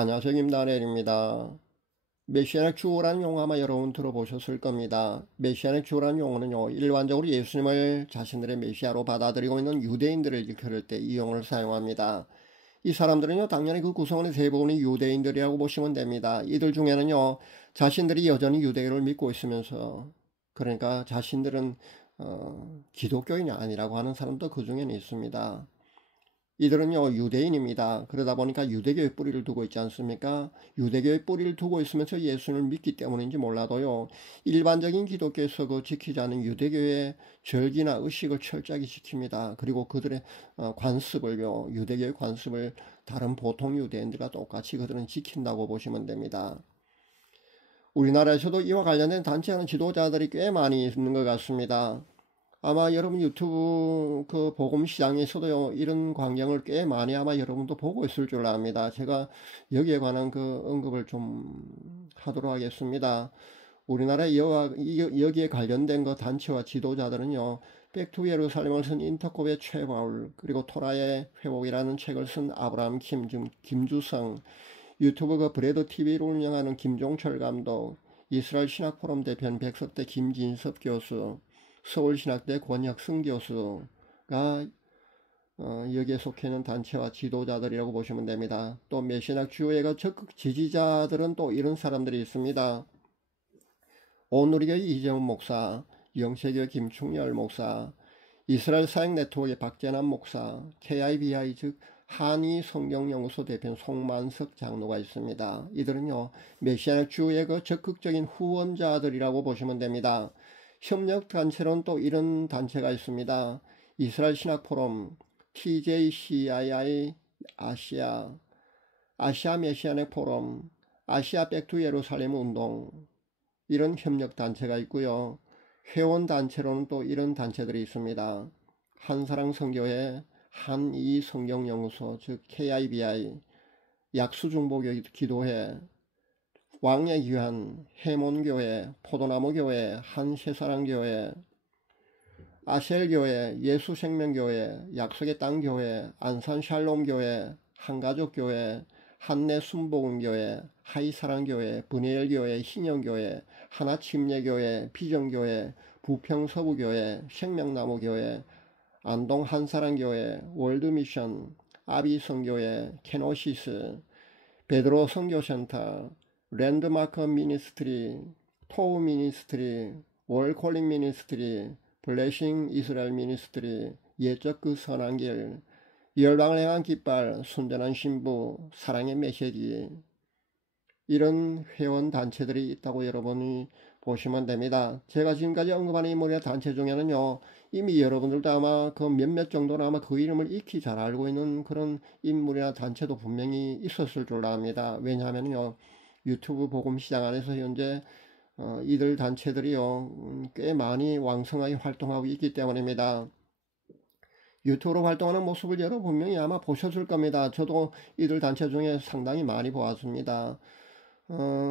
안녕하세요. 김다니엘입니다. 메시아닉 주어라는 용어 아마 여러분 들어보셨을 겁니다. 메시아닉 주어라는 용어는요, 일반적으로 예수님을 자신들의 메시아로 받아들이고 있는 유대인들을 일컬을 때 이 용어를 사용합니다. 이 사람들은요, 당연히 그 구성원의 대부분이 유대인들이라고 보시면 됩니다. 이들 중에는요, 자신들이 여전히 유대교를 믿고 있으면서, 그러니까 자신들은 기독교인이 아니라고 하는 사람도 그 중에는 있습니다. 이들은요, 유대인입니다. 그러다 보니까 유대교의 뿌리를 두고 있지 않습니까? 유대교의 뿌리를 두고 있으면서 예수를 믿기 때문인지 몰라도요, 일반적인 기독교에서 그 지키지 않은 유대교의 절기나 의식을 철저하게 지킵니다. 그리고 그들의 관습을요, 유대교의 관습을 다른 보통 유대인들과 똑같이 그들은 지킨다고 보시면 됩니다. 우리나라에서도 이와 관련된 단체하는 지도자들이 꽤 많이 있는 것 같습니다. 아마 여러분 유튜브 그 복음 시장에서도요, 이런 광경을 꽤 많이 아마 여러분도 보고 있을 줄 압니다. 제가 여기에 관한 그 언급을 좀 하도록 하겠습니다. 우리나라에 여기에 관련된 그 단체와 지도자들은요, 백투 예루살렘을 쓴 인터콥의 최바울, 그리고 토라의 회복이라는 책을 쓴 아브라함 김주성, 유튜브 그 브레드 TV를 운영하는 김종철 감독, 이스라엘 신학포럼 대표 백석대 김진섭 교수, 서울신학대 권혁승 교수가 여기에 속해 있는 단체와 지도자들이라고 보시면 됩니다. 또 메시아닉 주의 그 적극 지지자들은 또 이런 사람들이 있습니다. 온누리교회 이재훈 목사, 영세교회 김충렬 목사, 이스라엘 사역 네트워크의 박재남 목사, KIBI 즉 한의 성경연구소 대표 송만석 장로가 있습니다. 이들은요, 메시아닉 주의 그 적극적인 후원자들이라고 보시면 됩니다. 협력 단체로는 또 이런 단체가 있습니다. 이스라엘 신학 포럼, TJCII 아시아 메시아닉 포럼, 아시아 백투 예루살렘 운동, 이런 협력 단체가 있고요. 회원 단체로는 또 이런 단체들이 있습니다. 한사랑 성교회, 한이 성경연구소 즉 KIBI, 약수중보교 기도회, 왕예귀환, 해몬교회, 포도나무교회, 한세사랑교회, 아셀교회, 예수생명교회, 약속의 땅교회, 안산샬롬교회, 한가족교회, 한내순복음교회, 하이사랑교회, 브니엘교회, 신영교회, 하나침례교회, 비전교회, 부평서부교회, 생명나무교회, 안동 한사랑교회, 월드미션, 아비성교회, 케노시스, 베드로 선교센터, 랜드마크 미니스트리, 토우 미니스트리, 월콜링 미니스트리, 블레싱 이스라엘 미니스트리, 예적 그 선한 길, 열방을 향한 깃발, 순전한 신부, 사랑의 메시지, 이런 회원 단체들이 있다고 여러분이 보시면 됩니다. 제가 지금까지 언급한 인물의 단체 중에는요, 이미 여러분들도 아마 그 몇몇 정도는 아마 그 이름을 익히 잘 알고 있는 그런 인물이나 단체도 분명히 있었을 줄 압니다. 왜냐하면요, 유튜브 복음 시장 안에서 현재 이들 단체들이요, 꽤 많이 왕성하게 활동하고 있기 때문입니다. 유튜브로 활동하는 모습을 여러분 분명히 아마 보셨을 겁니다. 저도 이들 단체 중에 상당히 많이 보았습니다.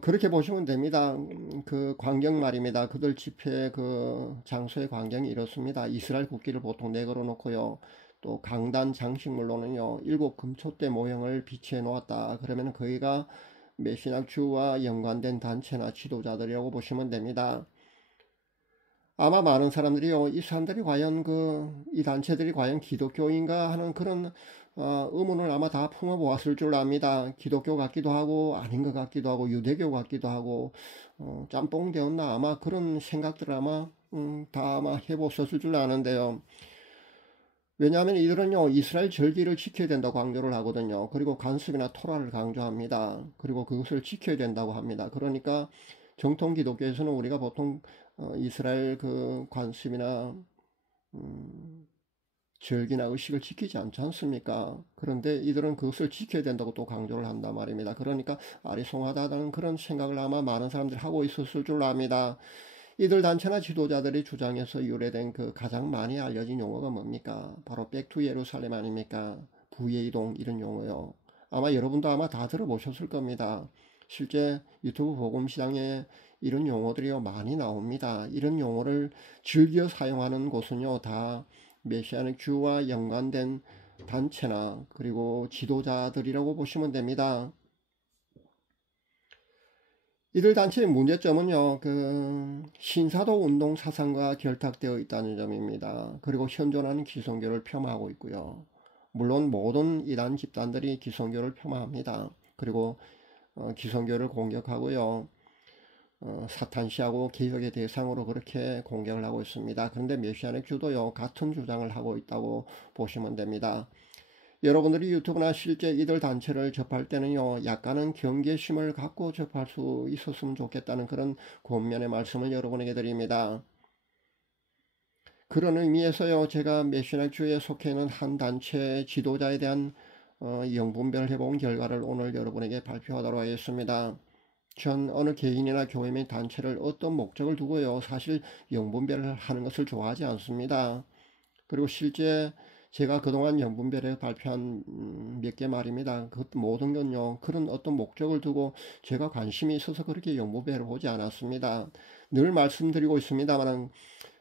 그렇게 보시면 됩니다. 그 광경 말입니다. 그들 집회 그 장소의 광경이 이렇습니다. 이스라엘 국기를 보통 내걸어 놓고요. 또 강단 장식물로는요, 7금초대 모형을 비치해 놓았다. 그러면 거기가 메시낙 주와 연관된 단체나 지도자들이라고 보시면 됩니다. 아마 많은 사람들이요, 이 사람들이 과연 이 단체들이 과연 기독교인가 하는 그런 의문을 아마 다 품어보았을 줄 압니다. 기독교 같기도 하고 아닌 것 같기도 하고 유대교 같기도 하고 짬뽕 되었나 아마 그런 생각들을 아마 다 아마 해보셨을 줄 아는데요. 왜냐하면 이들은요, 이스라엘 절기를 지켜야 된다고 강조를 하거든요. 그리고 관습이나 토라를 강조합니다. 그리고 그것을 지켜야 된다고 합니다. 그러니까 정통 기독교에서는 우리가 보통 이스라엘 그 관습이나 절기나 의식을 지키지 않지 않습니까? 그런데 이들은 그것을 지켜야 된다고 또 강조를 한단 말입니다. 그러니까 아리송하다는 그런 생각을 아마 많은 사람들이 하고 있었을 줄 압니다. 이들 단체나 지도자들이 주장해서 유래된 그 가장 많이 알려진 용어가 뭡니까? 바로 백투 예루살렘 아닙니까? 부의 이동 이런 용어요. 아마 여러분도 아마 다 들어보셨을 겁니다. 실제 유튜브 복음 시장에 이런 용어들이 많이 나옵니다. 이런 용어를 즐겨 사용하는 곳은요, 다 메시아닉 주와 연관된 단체나 그리고 지도자들이라고 보시면 됩니다. 이들 단체의 문제점은요, 그 신사도 운동 사상과 결탁되어 있다는 점입니다. 그리고 현존하는 기성교를 폄하하고 있고요. 물론 모든 이단 집단들이 기성교를 폄하합니다. 그리고 기성교를 공격하고요. 사탄시하고 개혁의 대상으로 그렇게 공격을 하고 있습니다. 그런데 메시아닉 주도요, 같은 주장을 하고 있다고 보시면 됩니다. 여러분들이 유튜브나 실제 이들 단체를 접할 때는요, 약간은 경계심을 갖고 접할 수 있었으면 좋겠다는 그런 권면의 말씀을 여러분에게 드립니다. 그런 의미에서요, 제가 메시아주에 속해 있는 한 단체 지도자에 대한 영분별을 해본 결과를 오늘 여러분에게 발표하도록 하겠습니다. 전 어느 개인이나 교회 및 단체를 어떤 목적을 두고요, 사실 영분별을 하는 것을 좋아하지 않습니다. 그리고 실제 제가 그동안 영분별에 발표한 몇 개 말입니다. 그 모든 건요, 그런 어떤 목적을 두고 제가 관심이 있어서 그렇게 영분별을 보지 않았습니다. 늘 말씀드리고 있습니다만,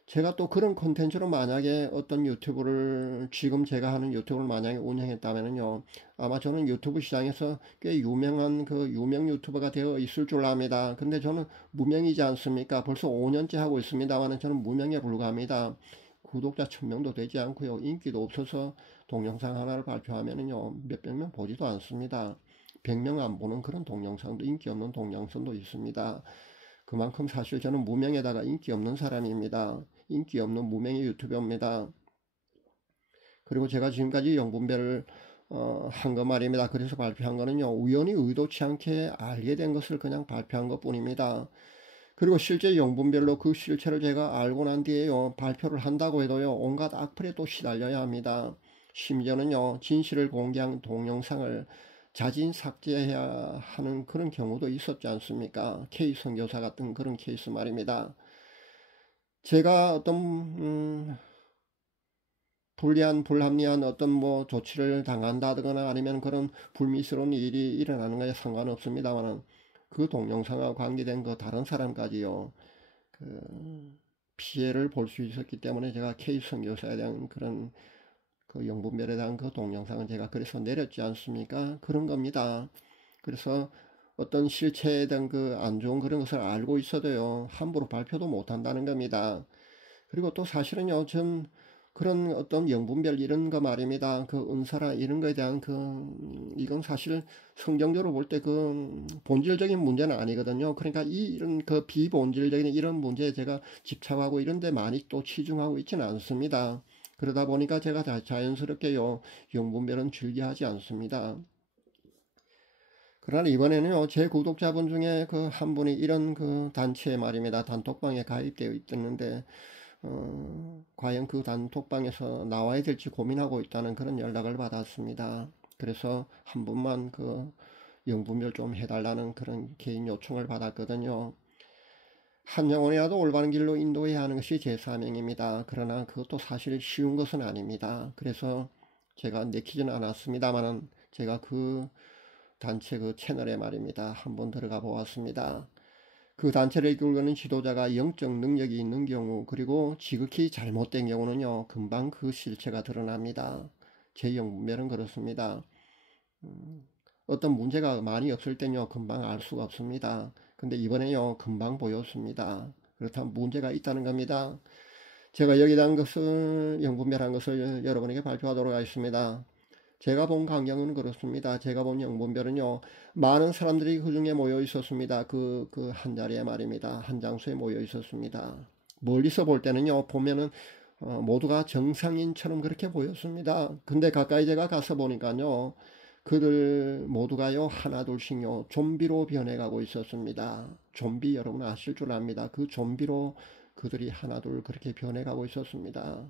제가 또 그런 콘텐츠로 만약에 어떤 유튜브를, 지금 제가 하는 유튜브를 만약에 운영했다면요, 아마 저는 유튜브 시장에서 꽤 유명한 유명 유튜버가 되어 있을 줄 압니다. 근데 저는 무명이지 않습니까? 벌써 5년째 하고 있습니다만 저는 무명에 불과합니다. 구독자 1000명도 되지 않고요, 인기도 없어서 동영상 하나를 발표하면요, 몇백 명 보지도 않습니다. 100명 안 보는 그런 동영상도, 인기 없는 동영상도 있습니다. 그만큼 사실 저는 무명에다가 인기 없는 사람입니다. 인기 없는 무명의 유튜버입니다. 그리고 제가 지금까지 영분별을 한 거 말입니다. 그래서 발표한 거는요, 우연히 의도치 않게 알게 된 것을 그냥 발표한 것 뿐입니다. 그리고 실제 영분별로 그 실체를 제가 알고 난 뒤에요, 발표를 한다고 해도요, 온갖 악플에 또 시달려야 합니다. 심지어는요, 진실을 공개한 동영상을 자진 삭제해야 하는 그런 경우도 있었지 않습니까? K 선교사 같은 그런 케이스 말입니다. 제가 어떤 불합리한 어떤 조치를 당한다거나 아니면 그런 불미스러운 일이 일어나는 것에 상관없습니다만, 그 동영상과 관계된 그 다른 사람까지요, 그 피해를 볼 수 있었기 때문에 제가 K 선교사에 대한 그런 그 영분별에 대한 그 동영상은 제가 그래서 내렸지 않습니까? 그런 겁니다. 그래서 어떤 실체에 대한 그 안 좋은 그런 것을 알고 있어도요, 함부로 발표도 못 한다는 겁니다. 그리고 또 사실은요, 전 그런 어떤 영분별 이런 거 말입니다. 그 은사라 이런 거에 대한 이건 사실 성경적으로 볼 때 그 본질적인 문제는 아니거든요. 그러니까 이런 그 비본질적인 이런 문제에 제가 집착하고 이런 데 많이 또 치중하고 있지는 않습니다. 그러다 보니까 제가 자연스럽게요, 영분별은 즐겨하지 않습니다. 그러나 이번에는요, 제 구독자분 중에 그 한 분이 이런 그 단체에 말입니다, 단톡방에 가입되어 있었는데, 과연 그 단톡방에서 나와야 될지 고민하고 있다는 그런 연락을 받았습니다. 그래서 한 분만 그 영분별 좀 해달라는 그런 개인 요청을 받았거든요. 한 영혼이라도 올바른 길로 인도해야 하는 것이 제 사명입니다. 그러나 그것도 사실 쉬운 것은 아닙니다. 그래서 제가 내키지는 않았습니다만 제가 그 단체 그 채널에 말입니다, 한번 들어가 보았습니다. 그 단체를 이끌고는 지도자가 영적 능력이 있는 경우, 그리고 지극히 잘못된 경우는요, 금방 그 실체가 드러납니다. 제 영분별은 그렇습니다. 어떤 문제가 많이 없을 땐요, 금방 알 수가 없습니다. 근데 이번에요, 금방 보였습니다. 그렇다면 문제가 있다는 겁니다. 제가 여기 대한 것을, 영분별한 것을 여러분에게 발표하도록 하겠습니다. 제가 본 광경은 그렇습니다. 제가 본 영분별은요, 많은 사람들이 그 중에 모여 있었습니다. 그 한 자리에 말입니다. 한 장소에 모여 있었습니다. 멀리서 볼 때는요, 보면은 모두가 정상인처럼 그렇게 보였습니다. 근데 가까이 제가 가서 보니까요, 그들 모두가요, 하나둘씩요, 좀비로 변해가고 있었습니다. 좀비 여러분 아실 줄 압니다. 그 좀비로 그들이 하나둘 그렇게 변해가고 있었습니다.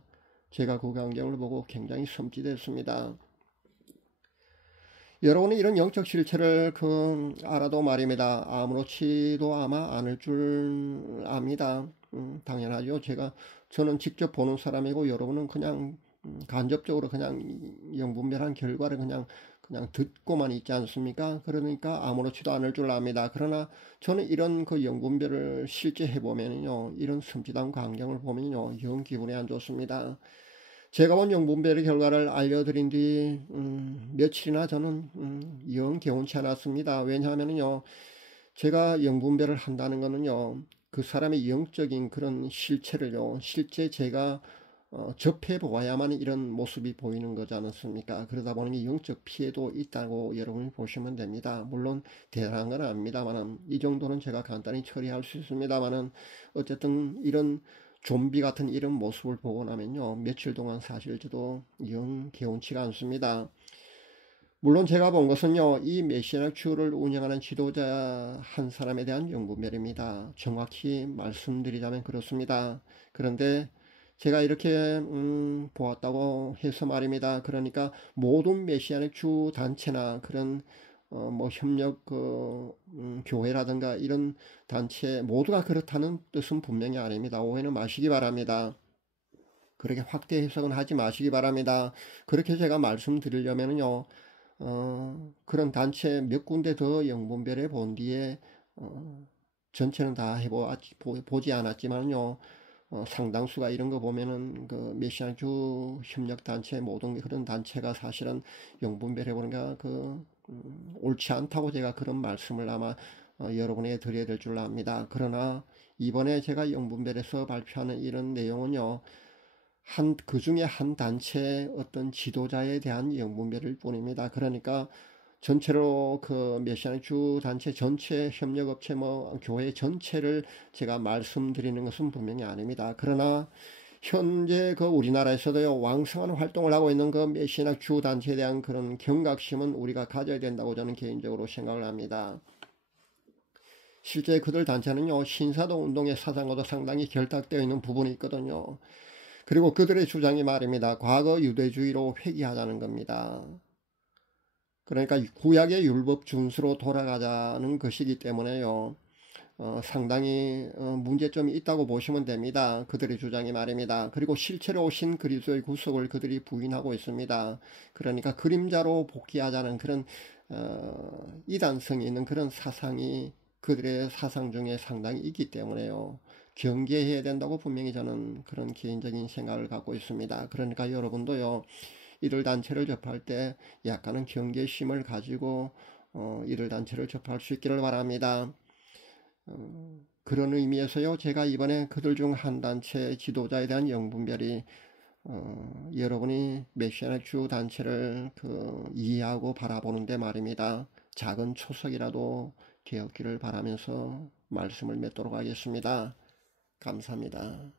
제가 그 광경을 보고 굉장히 섬찟했습니다. 여러분이 이런 영적 실체를 알아도 말입니다, 아무렇지도 아마 않을 줄 압니다. 당연하죠. 저는 직접 보는 사람이고 여러분은 그냥 간접적으로 그냥 영분별한 결과를 그냥 듣고만 있지 않습니까? 그러니까 아무렇지도 않을 줄 압니다. 그러나 저는 이런 그 영분별을 실제 해보면요, 이런 섬찟한 광경을 보면요, 영 기분이 안 좋습니다. 제가 본 영분별의 결과를 알려드린 뒤 며칠이나 저는 영 개운치 않았습니다. 왜냐하면요, 제가 영분별을 한다는 거는요, 그 사람의 영적인 그런 실체를요, 실제 제가 접해 보아야만 이런 모습이 보이는 거지 않습니까? 그러다 보니 영적 피해도 있다고 여러분이 보시면 됩니다. 물론 대단한 건 아닙니다만은, 이 정도는 제가 간단히 처리할 수 있습니다만은, 어쨌든 이런 좀비 같은 이런 모습을 보고 나면요, 며칠 동안 사실 저도 영 개운치가 않습니다. 물론 제가 본 것은요, 이 메시아닉 주를 운영하는 지도자 한 사람에 대한 영분별입니다. 정확히 말씀드리자면 그렇습니다. 그런데 제가 이렇게 보았다고 해서 말입니다. 그러니까 모든 메시아닉 주 단체나 그런 뭐 협력 교회라든가 이런 단체 모두가 그렇다는 뜻은 분명히 아닙니다. 오해는 마시기 바랍니다. 그렇게 확대 해석은 하지 마시기 바랍니다. 그렇게 제가 말씀드리려면요, 그런 단체 몇 군데 더 영분별해 본 뒤에 전체는 다 보지 않았지만요, 상당수가 이런 거 보면은 그 메시아주 협력단체 모든 그런 단체가 사실은 영분별해 보는 게 옳지 않다고 제가 그런 말씀을 아마 여러분에게 드려야 될 줄 압니다. 그러나 이번에 제가 영분별에서 발표하는 이런 내용은요, 그 중에 한 단체의 어떤 지도자에 대한 영분별일 뿐입니다. 그러니까 전체로 그 메시아닉 주 단체 전체 협력업체 뭐 교회 전체를 제가 말씀드리는 것은 분명히 아닙니다. 그러나 현재 그 우리나라에서도요, 왕성한 활동을 하고 있는 그 메시아닉 주 단체에 대한 그런 경각심은 우리가 가져야 된다고 저는 개인적으로 생각을 합니다. 실제 그들 단체는요, 신사도 운동의 사상과도 상당히 결탁되어 있는 부분이 있거든요. 그리고 그들의 주장이 말입니다. 과거 유대주의로 회귀하자는 겁니다. 그러니까 구약의 율법 준수로 돌아가자는 것이기 때문에요. 상당히 문제점이 있다고 보시면 됩니다. 그들의 주장이 말입니다. 그리고 실체로 오신 그리스도의 구속을 그들이 부인하고 있습니다. 그러니까 그림자로 복귀하자는 그런 이단성이 있는 그런 사상이 그들의 사상 중에 상당히 있기 때문에요. 경계해야 된다고 분명히 저는 그런 개인적인 생각을 갖고 있습니다. 그러니까 여러분도요, 이들 단체를 접할 때 약간은 경계심을 가지고 이들 단체를 접할 수 있기를 바랍니다. 그런 의미에서요, 제가 이번에 그들 중 한 단체 지도자에 대한 영분별이 여러분이 메시아닉 주 단체를 이해하고 바라보는데 말입니다. 작은 초석이라도 되었기를 바라면서 말씀을 맺도록 하겠습니다. 감사합니다.